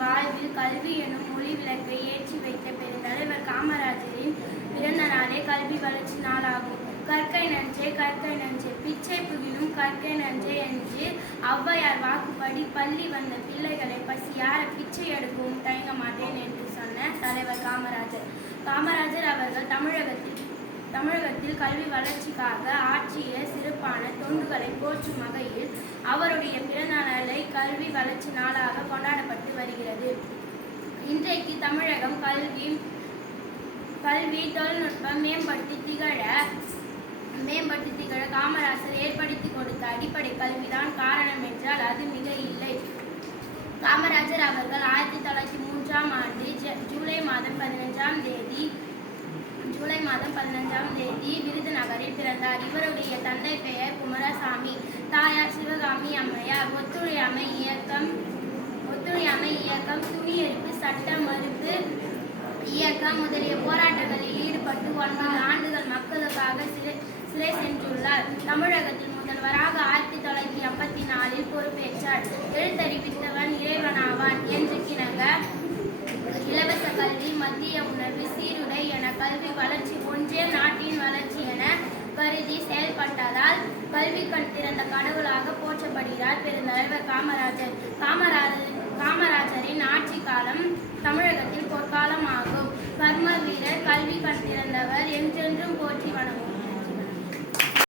வாழ்வில் கல்வி எனும் ஒளி விளக்கை ஏற்றி வைத்த பெருந்தலைவர் காமராஜரின் பிறந்த நாளே கல்வி வளர்ச்சி நாளாகும். கற்கை நன்றே பிச்சை புகினும் கற்கை நன்றே என்று ஔவையார் வாக்குப்படி பள்ளி வந்த பிள்ளைகளை பசியார பிச்சை எடுக்கவும் தயங்க மாட்டேன் என்று சொன்ன தலைவர் காமராஜர். காமராஜர் அவர்கள் தமிழகத்தில் கல்வி வளர்ச்சிக்காக ஆற்றிய சிறப்பான தொண்டுகளை போற்றும் வகையில் அவருடைய பிறந்த நாளை கல்வி வளர்ச்சி நாளாக கொண்டாடப்பட்டு வருகிறது. இன்றைக்கு தமிழகம் கல்வி தொழில்நுட்பம் மேம்படுத்தி திகழ காமராஜர் ஏற்படுத்தி கொடுத்த அடிப்படை கல்விதான் காரணம் என்றால் அது மிக இல்லை. காமராஜர் அவர்கள் 1903ஆம் ஆண்டு ஜூலை மாதம் 15ஆம் தேதி விருதுநகரில் பிறந்தார். இவருடைய தந்தை பெயர் குமாரசாமி, தாயார் சிவகாமி அம்மையார். ஒத்துழையாமை இயக்கம், துணி எரிப்பு, சட்ட மறுப்பு இயக்கம் முதலிய போராட்டங்களில் ஈடுபட்டு 9 ஆண்டுகள் மக்களுக்காக சிறை சென்றுள்ளார். தமிழகத்தில் முதல்வராக 1954இல் பொறுப்பேற்றார். எழுத்தறிவித்தவன் இறைவனாவான் என்று கிணங்க இலவச கல்வி, மத்திய உணர்வு, சீருடை என கல்வி வளர்ச்சி ஒன்றே நாட்டின் வளர்ச்சி என கருதி செயல்பட்டதால் கல்வி கண் திறந்த கடவுளாக போற்றப்படுகிறார் பெருந்தலைவர் காமராஜர். காமராஜரின் ஆட்சி காலம் தமிழகத்தில் பொற்காலம் ஆகும். கர்ம வீரர், கல்வி கண் திறந்தவர் என்று